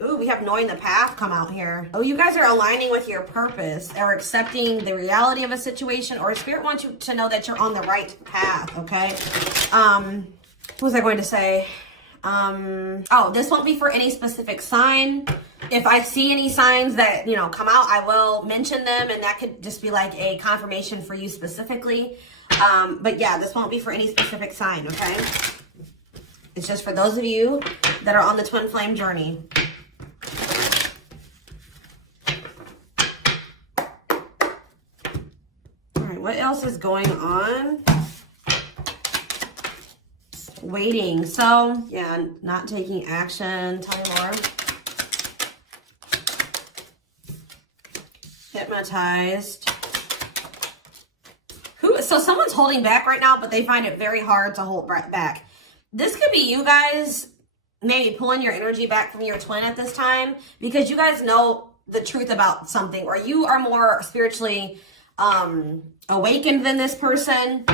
Ooh, we have knowing the path come out here. Oh, you guys are aligning with your purpose or accepting the reality of a situation, or Spirit wants you to know that you're on the right path, okay? What was I going to say? Oh, this won't be for any specific sign. If I see any signs that, you know, come out, I will mention them, and that could just be like a confirmation for you specifically. But yeah, this won't be for any specific sign, okay? It's just for those of you that are on the twin flame journey. What else is going on? Waiting. So, yeah, not taking action. Tell me more. Hypnotized. So someone's holding back right now, but they find it very hard to hold back. This could be you guys maybe pulling your energy back from your twin at this time because you guys know the truth about something, or you are more spiritually awakened than this person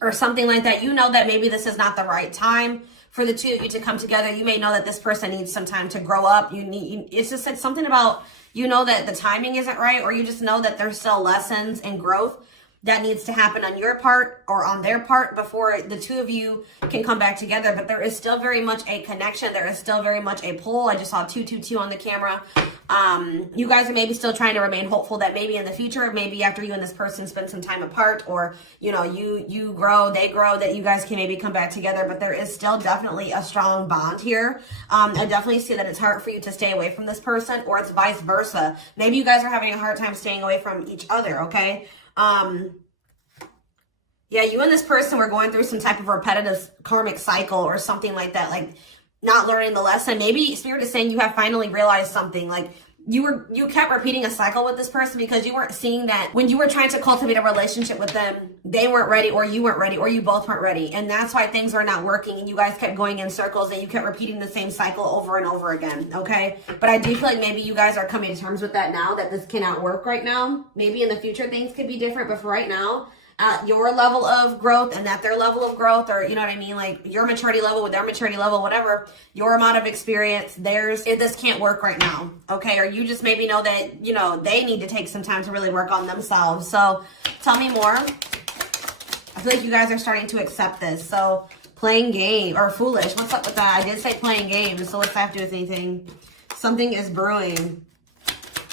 or something like that. You know that maybe this is not the right time for the two of you to come together. You may know that this person needs some time to grow up. It's just said something about, you know, that the timing isn't right, or you just know that there's still lessons and growth that needs to happen on your part or on their part before the two of you can come back together. But there is still very much a connection. There is still very much a pull. I just saw 222 on the camera. You guys are maybe still trying to remain hopeful that maybe in the future, maybe after you and this person spend some time apart, or, you know, you grow, they grow, that you guys can maybe come back together. But there is still definitely a strong bond here. I definitely see that it's hard for you to stay away from this person, or it's vice versa. Maybe you guys are having a hard time staying away from each other, okay? Yeah, you and this person were going through some type of repetitive karmic cycle or something like that, like not learning the lesson. Maybe Spirit is saying you have finally realized something, like you kept repeating a cycle with this person because you weren't seeing that when you were trying to cultivate a relationship with them, they weren't ready, or you weren't ready, or you both weren't ready. And that's why things were not working, and you guys kept going in circles, and you kept repeating the same cycle over and over again, okay? But I do feel like maybe you guys are coming to terms with that now, that this cannot work right now. Maybe in the future things could be different, but for right now, at your level of growth and at their level of growth, or you know what I mean, like your maturity level with their maturity level, whatever, your amount of experience, this can't work right now, okay? Or you just maybe know that, you know, they need to take some time to really work on themselves. So tell me more. I feel like you guys are starting to accept this. So playing game, or foolish, what's up with that? I did say playing games, so what's that have to do with anything? Something is brewing.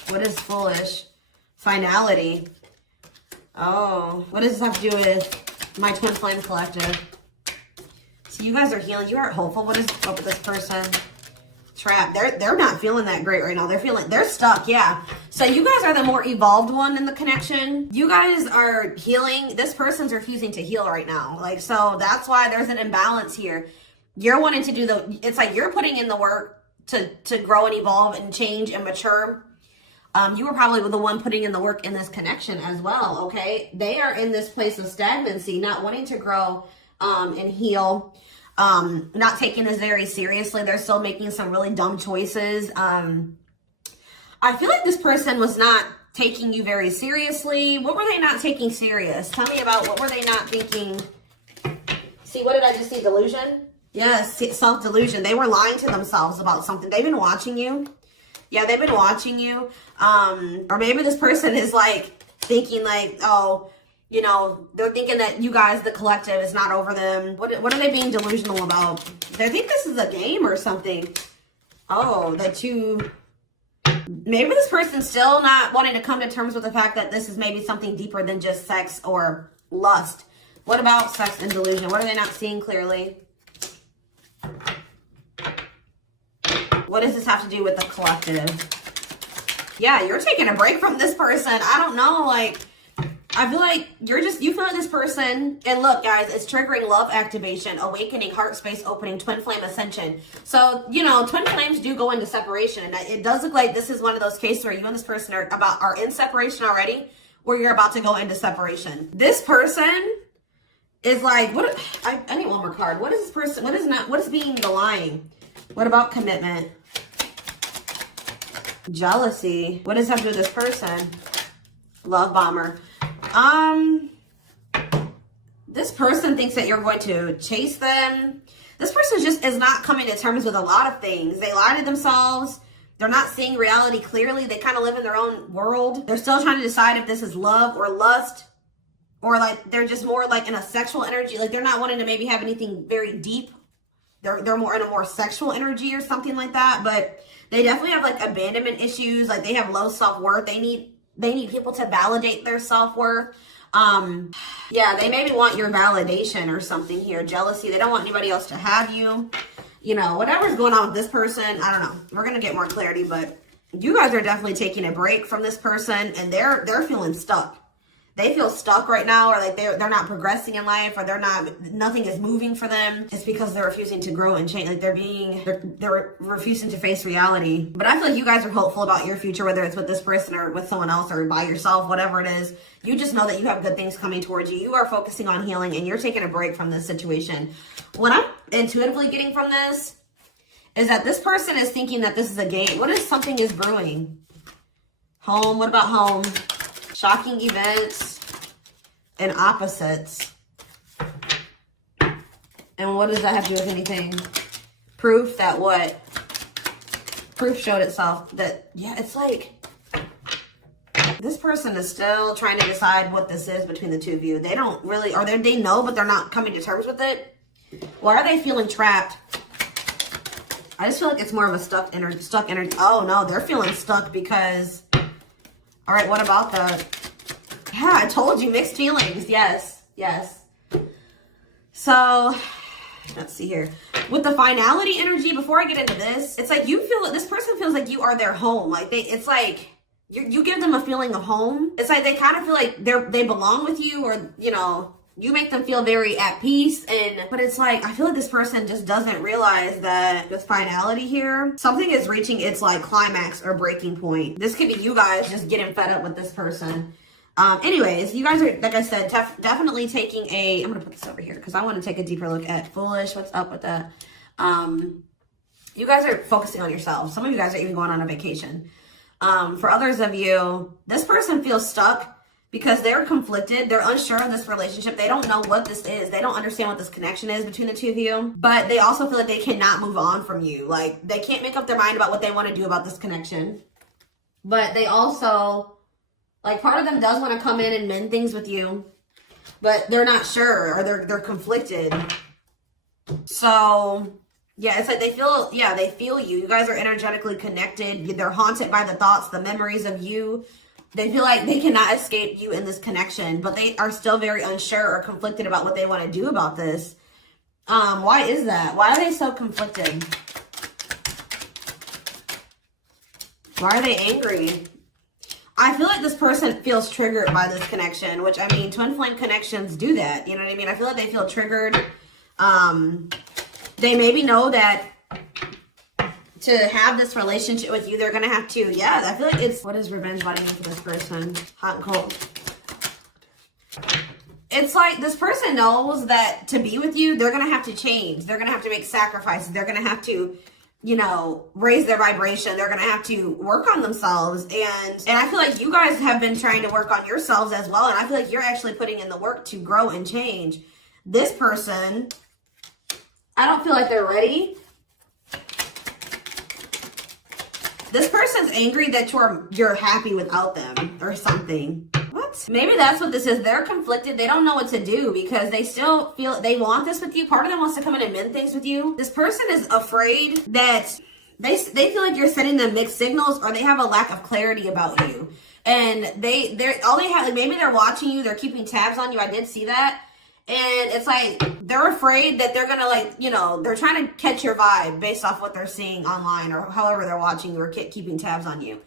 What is foolish? Finality. Oh, what does this have to do with my twin flame collective? So you guys are healing. You are hopeful. What is up with this person? Trap. They're not feeling that great right now. They're stuck. Yeah. So you guys are the more evolved one in the connection. You guys are healing. This person's refusing to heal right now. Like, so that's why there's an imbalance here. You're wanting to do it's like you're putting in the work to grow and evolve and change and mature. You were probably the one putting in the work in this connection as well, okay? They are in this place of stagnancy, not wanting to grow and heal, not taking this very seriously. They're still making some really dumb choices. I feel like this person was not taking you very seriously. What were they not taking serious? Tell me about what were they not thinking? See, what did I just see? Delusion? Yes, self-delusion. They were lying to themselves about something. They've been watching you. Yeah, they've been watching you. Or maybe this person is like thinking like, oh, you know, they're thinking that you guys, the collective, is not over them. What are they being delusional about? They think this is a game or something. Oh, maybe this person's still not wanting to come to terms with the fact that this is maybe something deeper than just sex or lust. What about sex and delusion? What are they not seeing clearly? What does this have to do with the collective? Yeah, you're taking a break from this person. I don't know, like, I feel like you feel like this person, and look, guys, it's triggering love activation, awakening, heart space opening, twin flame ascension. So, you know, twin flames do go into separation, and it does look like this is one of those cases where you and this person are in separation already, where you're about to go into separation. This person is like, I need one more card. What is this person, what is being the lying? What about commitment? Jealousy. What does that have to do with this person? Love bomber. This person thinks that you're going to chase them. This person just is not coming to terms with a lot of things. They lie to themselves. They're not seeing reality clearly. They kind of live in their own world. They're still trying to decide if this is love or lust, or like they're just more like in a sexual energy. Like they're not wanting to maybe have anything very deep. They're more in a more sexual energy or something like that. But they definitely have like abandonment issues. Like they have low self-worth. They need people to validate their self-worth. Yeah, they maybe want your validation or something here. Jealousy. They don't want anybody else to have you. You know, whatever's going on with this person, I don't know. We're going to get more clarity, but you guys are definitely taking a break from this person, and they're feeling stuck. They feel stuck right now, or like they're not progressing in life, or nothing is moving for them. It's because they're refusing to grow and change. Like they're refusing to face reality. But I feel like you guys are hopeful about your future, whether it's with this person or with someone else or by yourself, whatever it is. You just know that you have good things coming towards you. You are focusing on healing, and you're taking a break from this situation. What I'm intuitively getting from this is that this person is thinking that this is a game. What if something is brewing? Home. What about home? Shocking events and opposites. And what does that have to do with anything? Proof that what? Proof showed itself that, yeah, it's like this person is still trying to decide what this is between the two of you. They don't really, or they know, but they're not coming to terms with it. Why are they feeling trapped? I just feel like it's more of a stuck energy. Oh no, they're feeling stuck because, all right, what about the, yeah, I told you, mixed feelings. Yes. So, let's see here. With the finality energy, before I get into this, it's like you feel, this person feels like you are their home. Like it's like, you give them a feeling of home. It's like they kind of feel like they belong with you, or, you know, you make them feel very at peace. But it's like, I feel like this person just doesn't realize that this finality here, something is reaching its like climax or breaking point. This could be you guys just getting fed up with this person. Anyways, you guys are, like I said, definitely taking I'm going to put this over here because I want to take a deeper look at foolish. What's up with that? You guys are focusing on yourselves. Some of you guys are even going on a vacation. For others of you, this person feels stuck because they're conflicted. They're unsure of this relationship. They don't know what this is. They don't understand what this connection is between the two of you. But they also feel like they cannot move on from you. Like, they can't make up their mind about what they want to do about this connection. But they also, like, part of them does want to come in and mend things with you. But they're not sure, or they're conflicted. So, yeah, it's like they feel you. You guys are energetically connected. They're haunted by the thoughts, the memories of you. They feel like they cannot escape you in this connection, but they are still very unsure or conflicted about what they want to do about this. Why is that? Why are they so conflicted? Why are they angry? I feel like this person feels triggered by this connection, which, I mean, twin flame connections do that. You know what I mean? I feel like they feel triggered. They maybe know that to have this relationship with you, they're going to have to, yeah, I feel like it's, what is revenge body mean for this person? Hot and cold. It's like this person knows that to be with you, they're going to have to change. They're going to have to make sacrifices. They're going to have to, you know, raise their vibration. They're going to have to work on themselves. And I feel like you guys have been trying to work on yourselves as well. And I feel like you're actually putting in the work to grow and change. This person, I don't feel like they're ready. This person's angry that you're happy without them or something. What? Maybe that's what this is. They're conflicted. They don't know what to do because they still feel they want this with you. Part of them wants to come in and mend things with you. This person is afraid that they feel like you're sending them mixed signals, or they have a lack of clarity about you. And they're all they have, like, maybe they're watching you, they're keeping tabs on you. I did see that. And it's like, they're afraid that they're going to, like, you know, they're trying to catch your vibe based off what they're seeing online or however they're watching you or keeping tabs on you.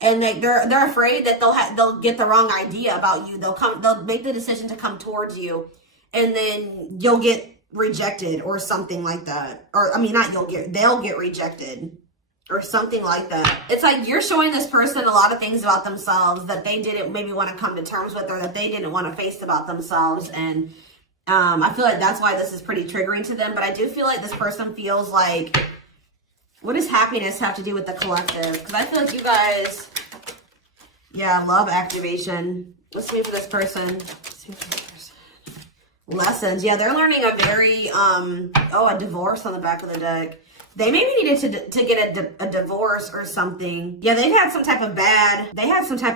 And they're afraid that they'll get the wrong idea about you. They'll make the decision to come towards you, and then you'll get rejected or something like that. Or, I mean, they'll get rejected or something like that. It's like you're showing this person a lot of things about themselves that they didn't maybe want to come to terms with, or that they didn't want to face about themselves. And I feel like that's why this is pretty triggering to them. But I do feel like this person feels like, what does happiness have to do with the collective? Because I feel like you guys, yeah, love activation. Let's see for this person. lessons. Yeah, they're learning a very, a divorce on the back of the deck. They maybe needed to get a divorce or something. Yeah, they had some type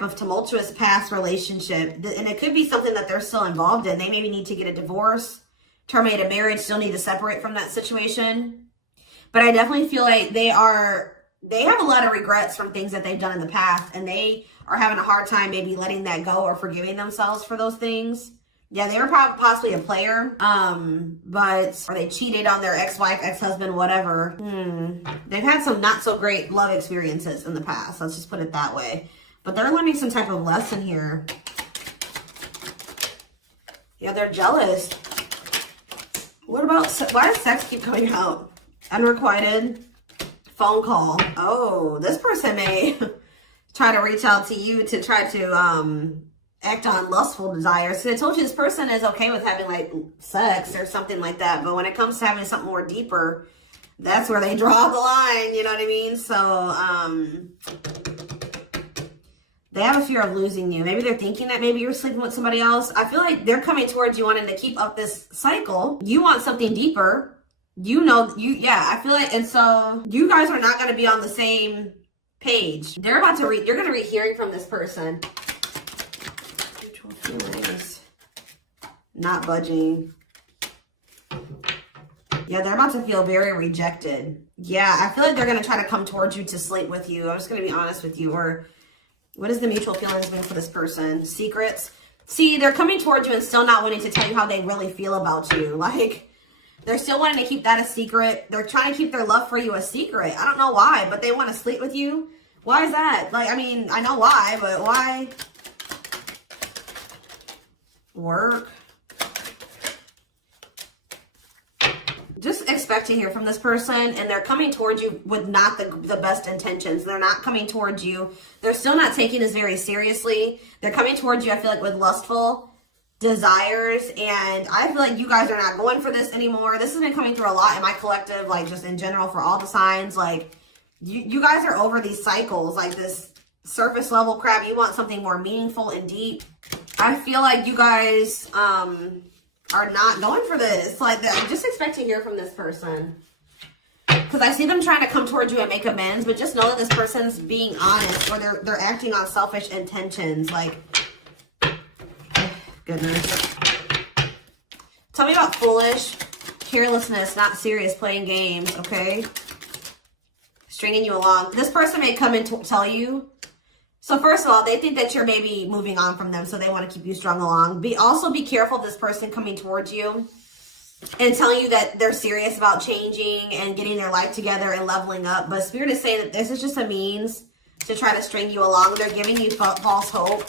of tumultuous past relationship. And it could be something that they're still involved in. They maybe need to get a divorce, terminate a marriage, still need to separate from that situation. But I definitely feel like they have a lot of regrets from things that they've done in the past. And they are having a hard time maybe letting that go or forgiving themselves for those things. Yeah, they were possibly a player, or they cheated on their ex-wife, ex-husband, whatever. They've had some not so great love experiences in the past. Let's just put it that way. But they're learning some type of lesson here. Yeah, they're jealous. What about, why does sex keep coming out? Unrequited phone call. Oh, this person may try to reach out to you to try to, act on lustful desires. So I told you this person is okay with having like sex or something like that, but when it comes to having something more deeper, that's where they draw the line, you know what I mean? So they have a fear of losing you. Maybe they're thinking that maybe you're sleeping with somebody else. I feel like they're coming towards you wanting to keep up this cycle. You want something deeper, I feel like, and so you guys are not going to be on the same page. You're going to be hearing from this person. Feelings. Not budging. Yeah, they're about to feel very rejected. Yeah, I feel like they're going to try to come towards you to sleep with you. I'm just going to be honest with you. Or what is the mutual feelings mean for this person? Secrets. See, they're coming towards you and still not wanting to tell you how they really feel about you. Like, they're still wanting to keep that a secret. They're trying to keep their love for you a secret. I don't know why, but they want to sleep with you. Why is that? Like, I mean, I know why, but why? Work. Just expect to hear from this person, and they're coming towards you with not the best intentions. They're not coming towards you. They're still not taking this very seriously. They're coming towards you, I feel like, with lustful desires, and I feel like you guys are not going for this anymore. This has been coming through a lot in my collective, like just in general for all the signs. Like you guys are over these cycles, like this surface level crap. You want something more meaningful and deep. I feel like you guys are not going for this. Like, just expect to hear from this person. Because I see them trying to come towards you and make amends, but just know that this person's being honest, or they're acting on selfish intentions. Like, goodness. Tell me about foolish, carelessness, not serious, playing games, okay? Stringing you along. This person may come and tell you. So first of all, they think that you're maybe moving on from them, so they want to keep you strung along. Also be careful of this person coming towards you and telling you that they're serious about changing and getting their life together and leveling up. But Spirit is saying that this is just a means to try to string you along. They're giving you false hope.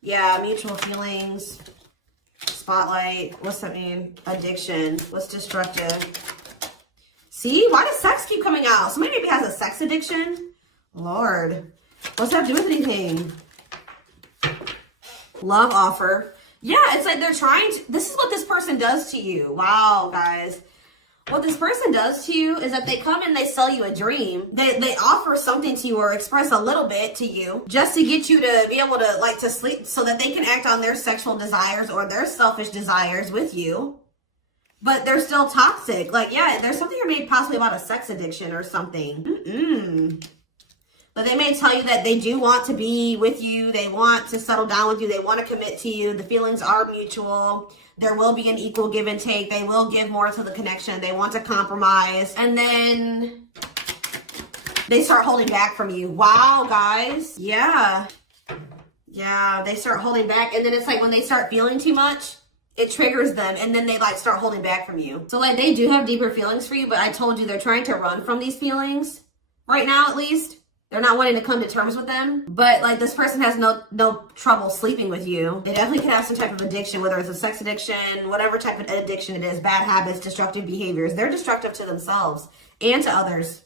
Yeah, mutual feelings. Spotlight. What's that mean? Addiction. What's destructive? See? Why does sex keep coming out? Somebody maybe has a sex addiction. Lord. What's that do with anything? Love offer. Yeah, it's like they're trying to, this is what this person does to you. Wow, guys. What this person does to you is that they come and they sell you a dream. They offer something to you or express a little bit to you just to get you to be able to, like, to sleep so that they can act on their sexual desires or their selfish desires with you. But they're still toxic. Like, yeah, there's something you're maybe possibly about a sex addiction or something. But they may tell you that they do want to be with you. They want to settle down with you. They want to commit to you. The feelings are mutual. There will be an equal give and take. They will give more to the connection. They want to compromise. And then they start holding back from you. Wow, guys. Yeah. Yeah, they start holding back. And then it's like when they start feeling too much, it triggers them. And then they like start holding back from you. So like they do have deeper feelings for you. But I told you they're trying to run from these feelings. Right now, at least. They're not wanting to come to terms with them, but like this person has no trouble sleeping with you. They definitely could have some type of addiction, whether it's a sex addiction, whatever type of addiction it is, bad habits, destructive behaviors. They're destructive to themselves and to others.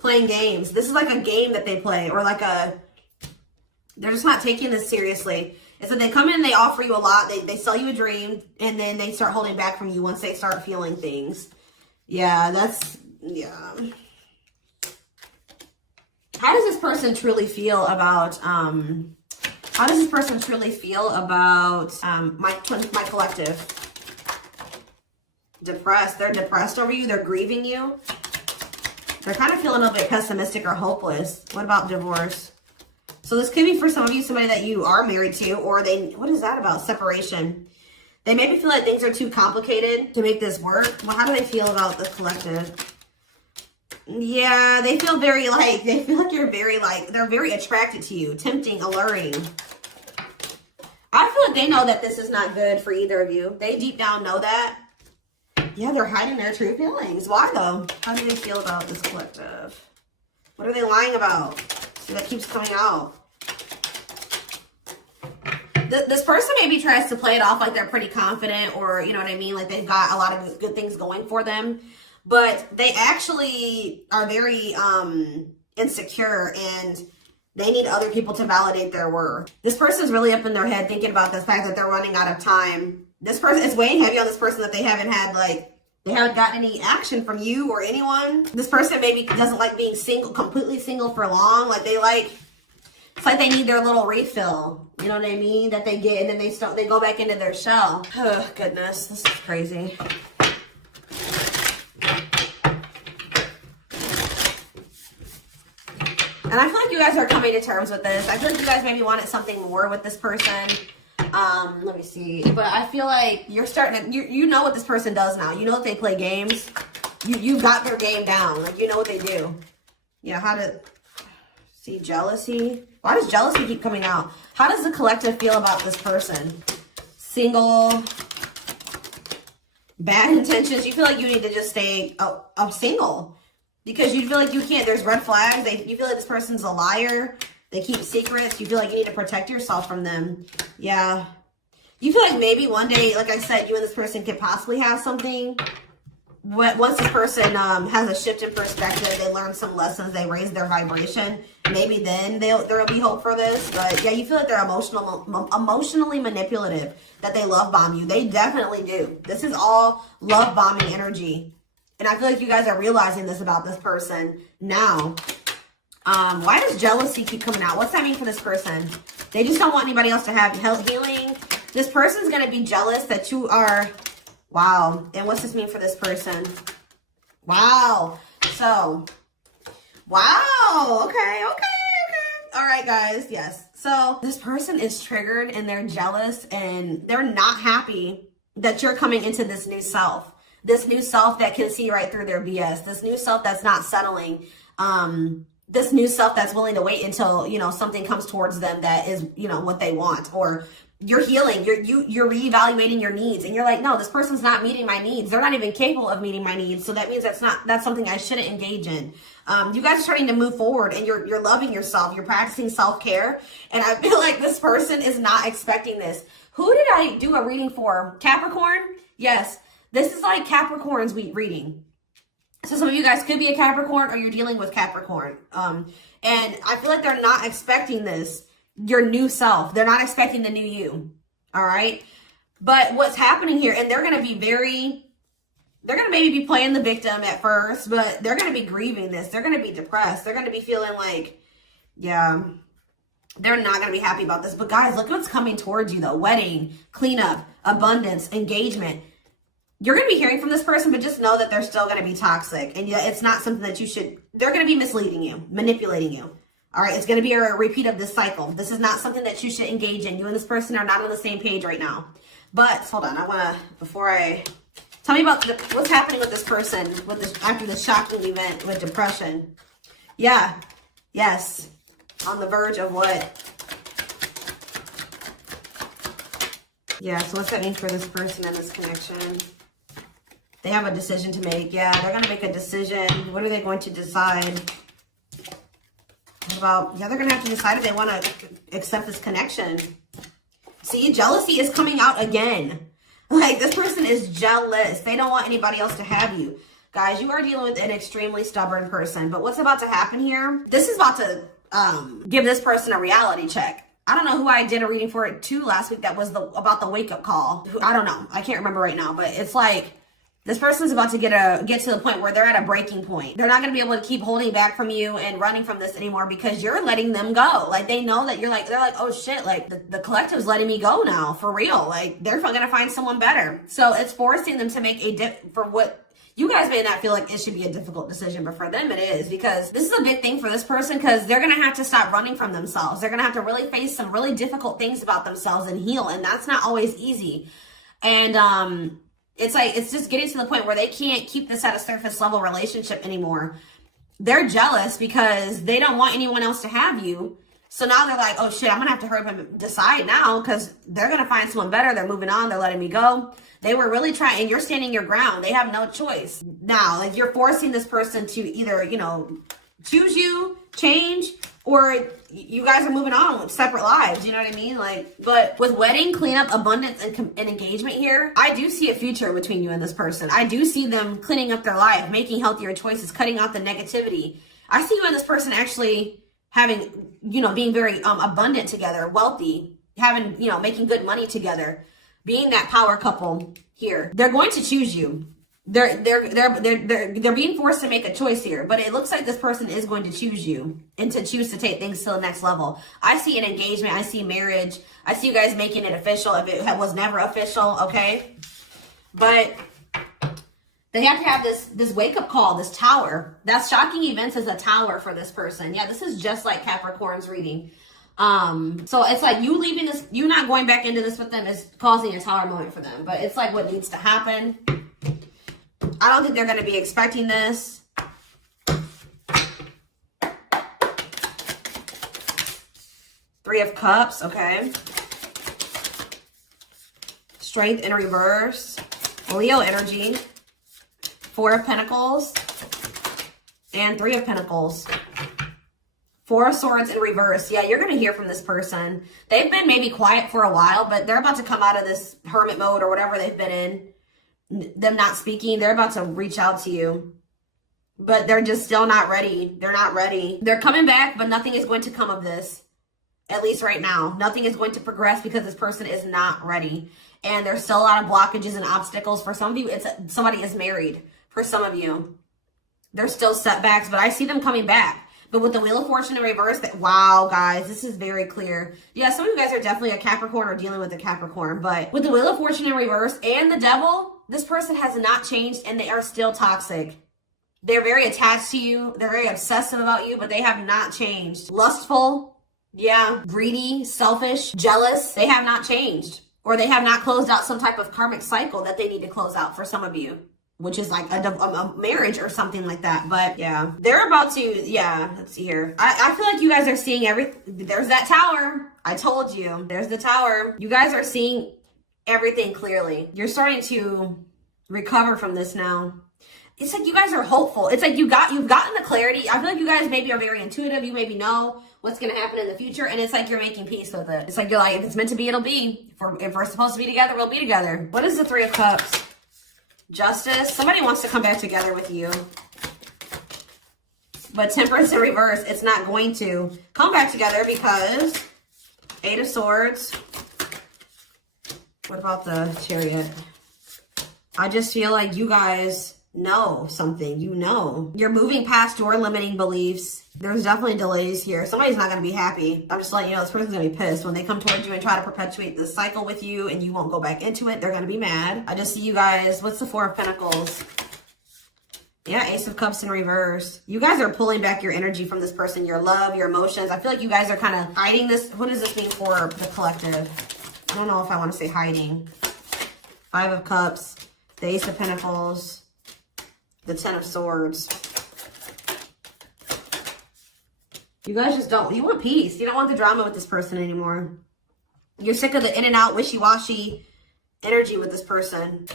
Playing games. This is like a game that they play, or like they're just not taking this seriously. It's that they come in, they offer you a lot, they sell you a dream, and then they start holding back from you once they start feeling things. Yeah, yeah. How does this person truly feel about, my collective? Depressed. They're depressed over you. They're grieving you. They're kind of feeling a bit pessimistic or hopeless. What about divorce? So this could be for some of you, somebody that you are married to, or what is that about? Separation. They maybe feel like things are too complicated to make this work. Well, how do they feel about the collective? Yeah, they feel they feel like you're they're very attracted to you, tempting, alluring. I feel like they know that this is not good for either of you. They deep down know that. Yeah, they're hiding their true feelings. Why though? How do they feel about this collective? What are they lying about? See, that keeps coming out. This person maybe tries to play it off like they're pretty confident, or you know what I mean? Like they've got a lot of good things going for them. But they actually are very insecure, and they need other people to validate their worth. This person's really up in their head thinking about the fact that they're running out of time. This person is weighing heavy on this person that they haven't gotten any action from you or anyone. This person maybe doesn't like being single, completely single for long. Like it's like they need their little refill. You know what I mean? That they get, and then they go back into their shell. Oh, goodness. This is crazy. And I feel like you guys are coming to terms with this. I feel like you guys maybe wanted something more with this person. Let me see. But I feel like you're starting to, you know what this person does now. You know that they play games. You've got their game down. Like, you know what they do. You know how to see jealousy. Why does jealousy keep coming out? How does the collective feel about this person? Single. Bad intentions. You feel like you need to just stay single. Because you feel like you can't. There's red flags. You feel like this person's a liar. They keep secrets. You feel like you need to protect yourself from them. Yeah. You feel like maybe one day, like I said, you and this person could possibly have something. Once this person has a shift in perspective, they learn some lessons, they raise their vibration, maybe then there will be hope for this. But yeah, you feel like they're emotionally manipulative, that they love bomb you. They definitely do. This is all love bombing energy. And I feel like you guys are realizing this about this person now. Why does jealousy keep coming out? What's that mean for this person? They just don't want anybody else to have healing. This person's going to be jealous that you are... Wow. And what's this mean for this person? Wow. So, wow. Okay. All right, guys. Yes. So this person is triggered and they're jealous and they're not happy that you're coming into this new self. This new self that can see right through their BS. This new self that's not settling. This new self that's willing to wait until, something comes towards them that is, what they want. Or you're healing. You're reevaluating your needs. And you're like, no, this person's not meeting my needs. They're not even capable of meeting my needs. So that means that's something I shouldn't engage in. You guys are starting to move forward and you're loving yourself. You're practicing self-care. And I feel like this person is not expecting this. Who did I do a reading for? Capricorn? Yes. This is like Capricorn's reading. So some of you guys could be a Capricorn or you're dealing with Capricorn. And I feel like they're not expecting this, your new self. They're not expecting the new you. All right. But what's happening here, and they're going to maybe be playing the victim at first, but they're going to be grieving this. They're going to be depressed. They're going to be feeling like, yeah, they're not going to be happy about this. But guys, look what's coming towards you though. Wedding, cleanup, abundance, engagement. You're going to be hearing from this person, but just know that they're still going to be toxic. And it's not something that they're going to be misleading you, manipulating you. All right. It's going to be a repeat of this cycle. This is not something that you should engage in. You and this person are not on the same page right now. But hold on. Tell me about what's happening with this person after this shocking event with depression. Yeah. Yes. On the verge of what? Yeah. So what's that mean for this person and this connection? They have a decision to make. Yeah, they're going to make a decision. What are they going to decide? They're going to have to decide if they want to accept this connection. See, jealousy is coming out again. Like, this person is jealous. They don't want anybody else to have you. Guys, you are dealing with an extremely stubborn person. But what's about to happen here? This is about to give this person a reality check. I don't know who I did a reading for it too last week that was about the wake-up call. I don't know. I can't remember right now. But it's like... This person's about to get to the point where they're at a breaking point. They're not going to be able to keep holding back from you and running from this anymore because you're letting them go. Like, they know that they're like, oh shit, like the collective's letting me go now, for real. Like, they're going to find someone better. So it's forcing them to make for what you guys may not feel like it should be a difficult decision, but for them it is, because this is a big thing for this person, because they're going to have to stop running from themselves. They're going to have to really face some really difficult things about themselves and heal. And that's not always easy. And, it's like, it's just getting to the point where they can't keep this at a surface level relationship anymore. They're jealous because they don't want anyone else to have you. So now they're like, oh shit, I'm going to have to hurry up and decide now, because they're going to find someone better. They're moving on. They're letting me go. They were really trying, and you're standing your ground. They have no choice. Now, like, you're forcing this person to either, choose you, change, or you guys are moving on with separate lives. You know what I mean? Like, but with wedding, cleanup, abundance, and engagement here, I do see a future between you and this person. I do see them cleaning up their life, making healthier choices, cutting out the negativity. I see you and this person actually having, being very abundant together, wealthy, having, making good money together, being that power couple here. They're going to choose you. They're being forced to make a choice here, but it looks like this person is going to choose you and to choose to take things to the next level. I see an engagement. I see marriage. I see you guys making it official if it was never official, okay? But they have to have this wake-up call, this tower. That's shocking events as a tower for this person. Yeah, this is just like Capricorn's reading. So it's like you leaving this, you not going back into this with them is causing a tower moment for them. But it's like what needs to happen. I don't think they're going to be expecting this. Three of Cups, okay. Strength in reverse. Leo energy. Four of Pentacles. And Three of Pentacles. Four of Swords in reverse. Yeah, you're going to hear from this person. They've been maybe quiet for a while, but they're about to come out of this hermit mode or whatever they've been in. Them not speaking, they're about to reach out to you, but they're just still not ready. They're not ready. They're coming back, but nothing is going to come of this, at least right now. Nothing is going to progress because this person is not ready, and there's still a lot of blockages and obstacles. For some of you, somebody is married. For some of you, there's still setbacks, but I see them coming back. But with the Wheel of Fortune in reverse, wow, guys, this is very clear. Yeah, some of you guys are definitely a Capricorn or dealing with a Capricorn, but with the Wheel of Fortune in reverse and the Devil, this person has not changed and they are still toxic. They're very attached to you. They're very obsessive about you, but they have not changed. Lustful, yeah, greedy, selfish, jealous, they have not changed. Or they have not closed out some type of karmic cycle that they need to close out for some of you, which is like a marriage or something like that. But yeah, they're about to, yeah, let's see here. I feel like you guys are seeing everything. There's that tower. I told you, there's the tower. You guys are seeing everything clearly. You're starting to recover from this now. It's like you guys are hopeful. It's like you've gotten the clarity. I feel like you guys maybe are very intuitive. You maybe know what's going to happen in the future. And it's like you're making peace with it. It's like you're like, if it's meant to be, it'll be. If we're supposed to be together, we'll be together. What is the Three of Cups? Justice. Somebody wants to come back together with you. But Temperance in reverse, it's not going to come back together because Eight of Swords. What about the Chariot? I just feel like you guys know something. You know. You're moving past your limiting beliefs. There's definitely delays here. Somebody's not going to be happy. I'm just letting you know this person's going to be pissed. When they come towards you and try to perpetuate this cycle with you and you won't go back into it, they're going to be mad. I just see you guys. What's the Four of Pentacles? Yeah, Ace of Cups in reverse. You guys are pulling back your energy from this person, your love, your emotions. I feel like you guys are kind of hiding this. What does this mean for the collective? I don't know if I want to say hiding. Five of Cups, the Ace of Pentacles, the Ten of Swords. You guys just don't, you want peace. You don't want the drama with this person anymore. You're sick of the in and out, wishy-washy energy with this person.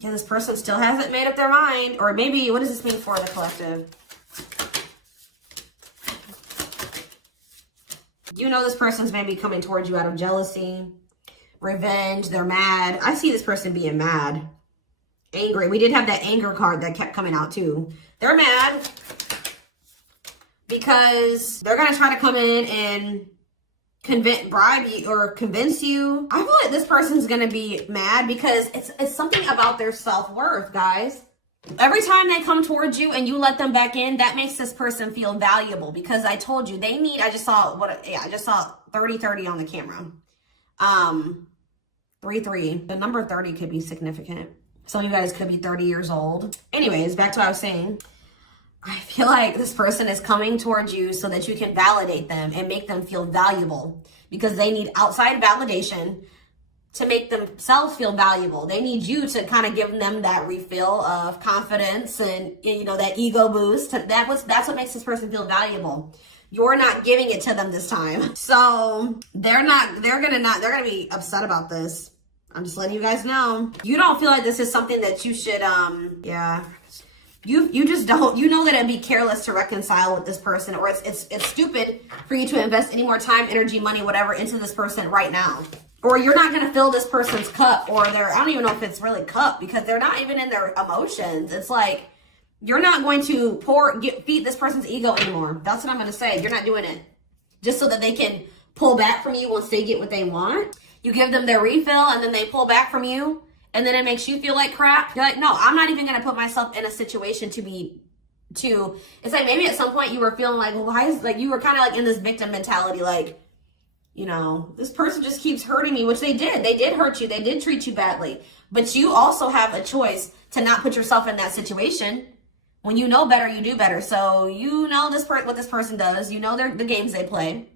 Yeah, this person still hasn't made up their mind. Or maybe, what does this mean for the collective? You know this person's maybe coming towards you out of jealousy, revenge, they're mad. I see this person being mad, angry. We did have that anger card that kept coming out too. They're mad because they're going to try to come in bribe you or convince you. I feel like this person's gonna be mad because it's something about their self-worth, guys. Every time they come towards you and you let them back in, that makes this person feel valuable, because I told you they need, I just saw 30-30 on the camera. 3-3. The number 30 could be significant. Some of you guys could be 30 years old. Anyways, back to what I was saying. I feel like this person is coming towards you so that you can validate them and make them feel valuable, because they need outside validation to make themselves feel valuable. They need you to kind of give them that refill of confidence and, you know, that ego boost. That's what makes this person feel valuable. You're not giving it to them this time. So they're gonna be upset about this. I'm just letting you guys know. You don't feel like this is something that you should, You just don't, you know that it'd be careless to reconcile with this person, or it's stupid for you to invest any more time, energy, money, whatever into this person right now. Or you're not going to fill this person's cup, or I don't even know if it's really cup, because they're not even in their emotions. It's like, you're not going to feed this person's ego anymore. That's what I'm going to say. You're not doing it just so that they can pull back from you once they get what they want. You give them their refill and then they pull back from you. And then it makes you feel like crap. You're like, no, I'm not even going to put myself in a situation it's like maybe at some point you were feeling like, well, why is, like, you were kind of like in this victim mentality, like, you know, this person just keeps hurting me, which they did. They did hurt you. They did treat you badly. But you also have a choice to not put yourself in that situation. When you know better, you do better. So you know what this person does. You know the games they play.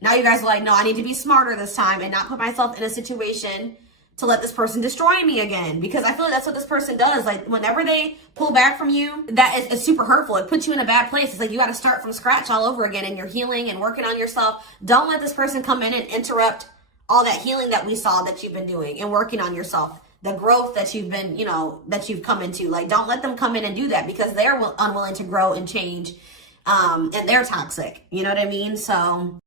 Now you guys are like, no, I need to be smarter this time and not put myself in a situation to let this person destroy me again. Because I feel like that's what this person does. Like, whenever they pull back from you, it's super hurtful. It puts you in a bad place. It's like you got to start from scratch all over again, and you're healing and working on yourself. Don't let this person come in and interrupt all that healing that we saw that you've been doing and working on yourself. The growth that you've been, that you've come into. Like, don't let them come in and do that, because they're unwilling to grow and change. And they're toxic. You know what I mean? So